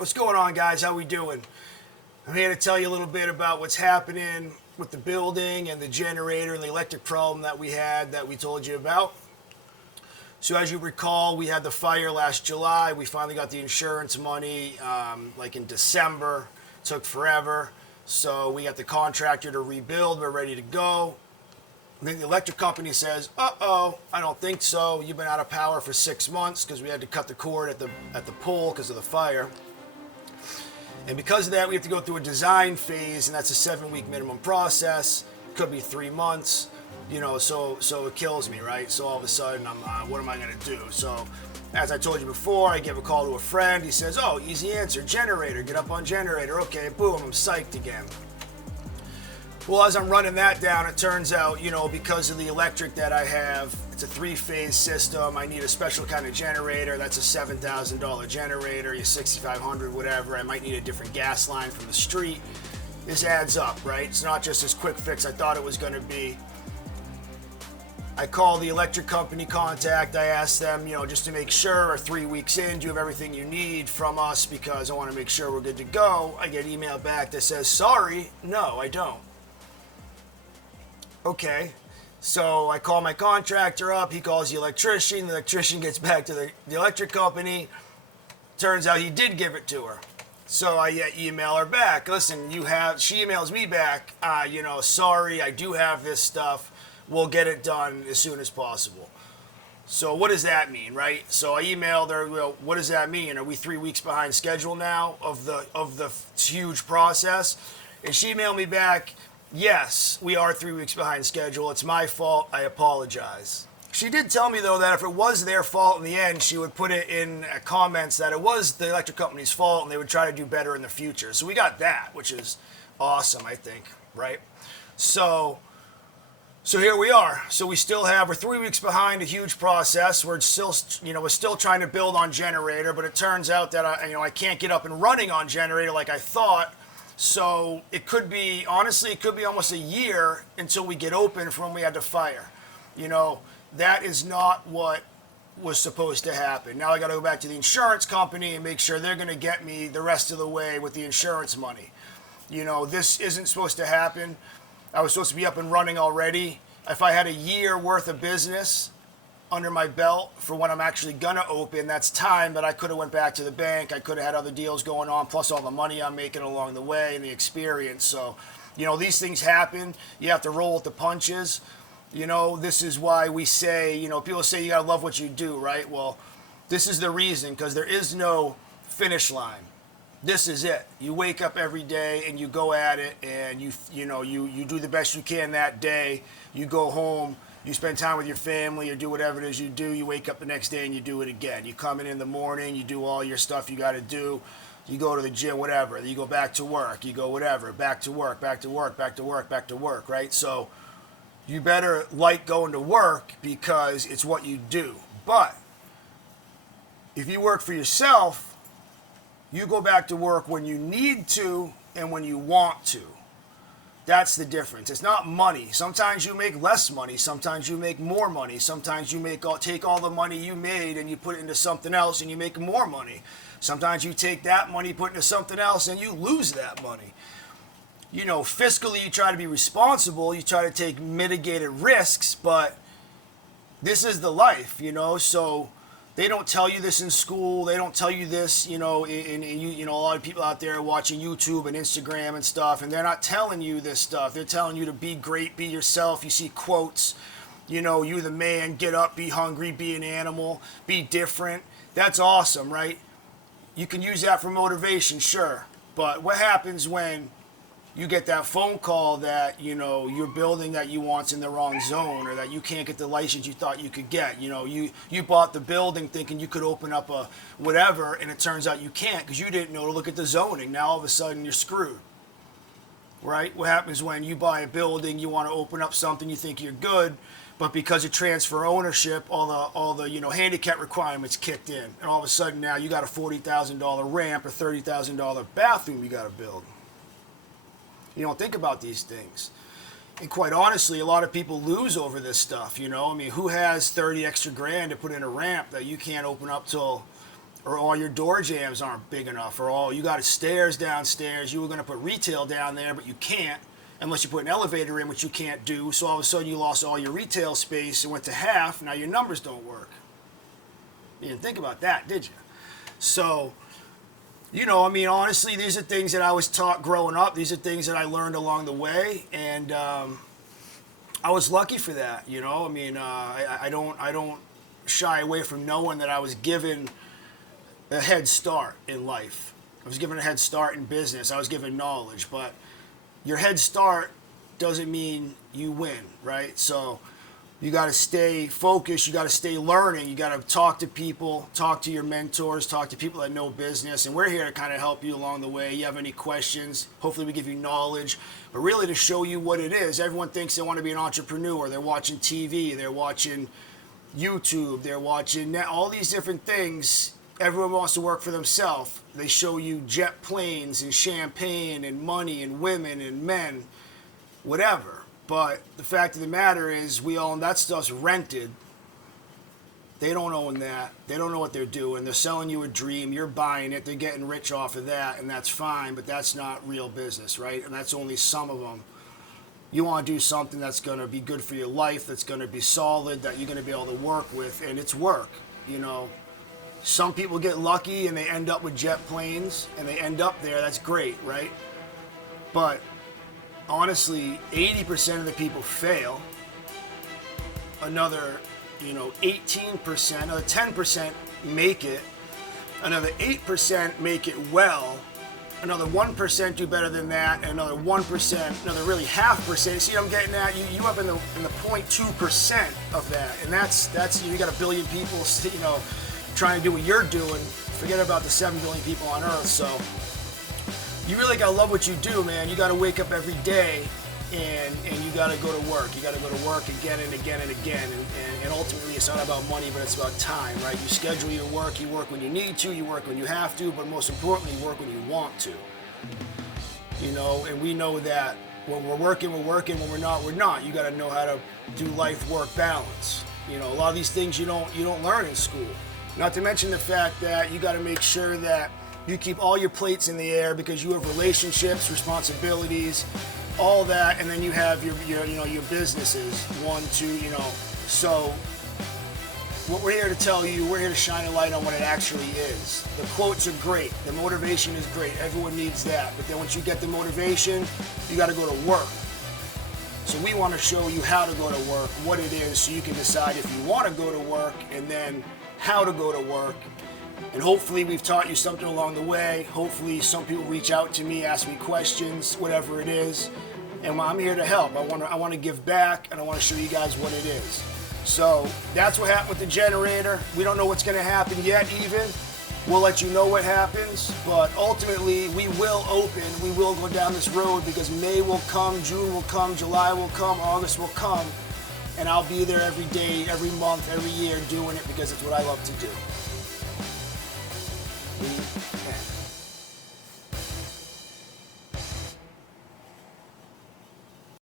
What's going on, guys? How we doing? I'm here to tell you a little bit about what's happening with the building and the generator and the electric problem that we had that we told you about. So as you recall, we had the fire last July. We finally got the insurance money like in December. It took forever. So we got the contractor to rebuild. We're ready to go. Then the electric company says, uh-oh, I don't think so. You've been out of power for 6 months because we had to cut the cord at the pole because of the fire. And because of that, we have to go through a design phase, and that's a 7-week minimum process. Could be 3 months, so it kills me, right? So all of a sudden, what am I going to do? So as I told you before, I give a call to a friend. He says, oh, easy answer, generator. Get up on generator. Okay, boom, I'm psyched again. Well, as I'm running that down, it turns out, because of the electric that I have, it's a 3-phase system. I need a special kind of generator. That's a $7,000 generator, $6,500, whatever. I might need a different gas line from the street. This adds up, right? It's not just this quick fix I thought it was going to be. I call the electric company contact. I ask them, just to make sure, 3 weeks in, do you have everything you need from us because I want to make sure we're good to go. I get email back that says, sorry, no, I don't. Okay, so I call my contractor up, he calls the electrician gets back to the electric company. Turns out he did give it to her. So I email her back, listen, she emails me back, sorry, I do have this stuff, we'll get it done as soon as possible. So what does that mean, right? So I emailed her, what does that mean? Are we 3 weeks behind schedule now of the huge process? And she emailed me back, yes, we are 3 weeks behind schedule. It's my fault. I apologize. She did tell me, though, that if it was their fault in the end, she would put it in comments that it was the electric company's fault and they would try to do better in the future. So we got that, which is awesome, I think, right? So here we are. So we're 3 weeks behind a huge process. We're still trying to build on generator, but it turns out that I can't get up and running on generator like I thought. So it could be almost a year until we get open from when we had the fire. That is not what was supposed to happen. Now I got to go back to the insurance company and make sure they're going to get me the rest of the way with the insurance money. This isn't supposed to happen. I was supposed to be up and running already. If I had a year worth of business under my belt for when I'm actually gonna open, that's time that I could have went back to the bank. I could have had other deals going on, plus all the money I'm making along the way and the experience. So, these things happen. You have to roll with the punches. This is why we say, people say you gotta love what you do, right? Well, this is the reason, because there is no finish line. This is it. You wake up every day and you go at it, and you do the best you can that day. You go home. You spend time with your family or do whatever it is you do. You wake up the next day and you do it again. You come in the morning, you do all your stuff you got to do. You go to the gym, whatever. You go back to work. You go whatever. Back to work, back to work, back to work, back to work, right? So you better like going to work because it's what you do. But if you work for yourself, you go back to work when you need to and when you want to. That's the difference. It's not money. Sometimes you make less money. Sometimes you make more money. Sometimes you take all the money you made and you put it into something else and you make more money. Sometimes you take that money, put it into something else, and you lose that money. Fiscally, you try to be responsible. You try to take mitigated risks, but this is the life, so they don't tell you this in school. They don't tell you this, a lot of people out there watching YouTube and Instagram and stuff, and they're not telling you this stuff. They're telling you to be great, be yourself. You see quotes, you're the man, get up, be hungry, be an animal, be different. That's awesome, right? You can use that for motivation, sure. But what happens when you get that phone call that, your building that you want's in the wrong zone, or that you can't get the license you thought you could get? You bought the building thinking you could open up a whatever, and it turns out you can't because you didn't know to look at the zoning. Now all of a sudden you're screwed, right? What happens when you buy a building, you want to open up something, you think you're good, but because of transfer ownership, all the handicap requirements kicked in, and all of a sudden now you got a $40,000 ramp or $30,000 bathroom you got to build. You don't think about these things. And quite honestly, a lot of people lose over this stuff, who has 30 extra grand to put in a ramp that you can't open up till or all your door jambs aren't big enough, or all you got is stairs downstairs. You were going to put retail down there, but you can't unless you put an elevator in, which you can't do. So all of a sudden you lost all your retail space and went to half. Now your numbers don't work. You didn't think about that, did you? So, you know, I mean, honestly, these are things that I was taught growing up. These are things that I learned along the way, and I was lucky for that. You know, I mean, I don't shy away from knowing that I was given a head start in life. I was given a head start in business. I was given knowledge, but your head start doesn't mean you win, right? So you got to stay focused. You got to stay learning. You got to talk to people, talk to your mentors, talk to people that know business. And we're here to kind of help you along the way. You have any questions, hopefully we give you knowledge, but really to show you what it is. Everyone thinks they want to be an entrepreneur. They're watching TV. They're watching YouTube. They're watching all these different things. Everyone wants to work for themselves. They show you jet planes and champagne and money and women and men, whatever. But the fact of the matter is we own that stuff's rented. They don't own that. They don't know what they're doing. They're selling you a dream. You're buying it. They're getting rich off of that, and that's fine, but that's not real business, right? And that's only some of them. You want to do something that's going to be good for your life, that's going to be solid, that you're going to be able to work with, and it's work, you know. Some people get lucky and they end up with jet planes and they end up there. That's great, right? But honestly, 80% of the people fail. Another, 18%, another 10% make it. Another 8% make it well. Another 1% do better than that, and another 1%, another really 0.5%. See what I'm getting at? You up in the 0.2% of that, and that's you got a billion people, trying to do what you're doing. Forget about the 7 billion people on Earth. So you really gotta love what you do, man. You gotta wake up every day and you gotta go to work. You gotta go to work again and again and again. And ultimately, it's not about money, but it's about time, right? You schedule your work. You work when you need to. You work when you have to. But most importantly, you work when you want to. And we know that when we're working, we're working. When we're not, we're not. You gotta know how to do life-work balance. A lot of these things you don't learn in school. Not to mention the fact that you got to make sure that you keep all your plates in the air because you have relationships, responsibilities, all that, and then you have your businesses, 1, 2, So what we're here to tell you, we're here to shine a light on what it actually is. The quotes are great. The motivation is great. Everyone needs that. But then once you get the motivation, you got to go to work. So we want to show you how to go to work, what it is, so you can decide if you want to go to work, and then how to go to work. And hopefully we've taught you something along the way. Hopefully some people reach out to me, ask me questions, whatever it is. And I'm here to help. I want to give back, and I want to show you guys what it is. So that's what happened with the generator. We don't know what's going to happen yet even. We'll let you know what happens. But ultimately, we will open. We will go down this road because May will come, June will come, July will come, August will come. And I'll be there every day, every month, every year doing it because it's what I love to do.